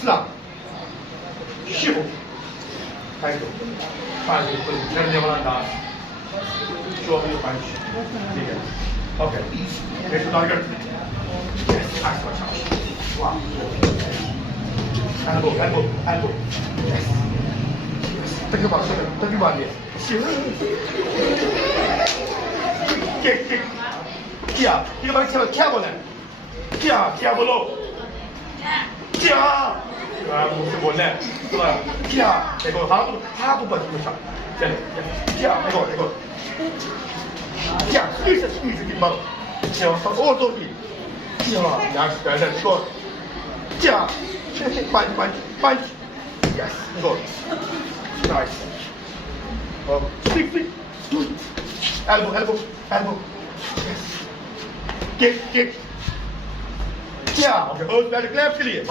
Slap. Shift. Thank you. Fine. Then you want to show me your punch. Okay. Get to target. Yes. Ask for charge. Wow. Elbow, elbow, elbow. Yes. Think about it. Kick. Kia, you might have a cable. Kia below. Kia. Musuh boleh. Kia. Ego, how buat macam. Jadi, kia, ego. Kia, squeeze di bawah. Kia, oh tu ni. Kia, yang sekarang tu. Kia, punch. Yes, good. Nice. Flick. Elbow. Yes. Kick. Yeah, okay. Hold very clear.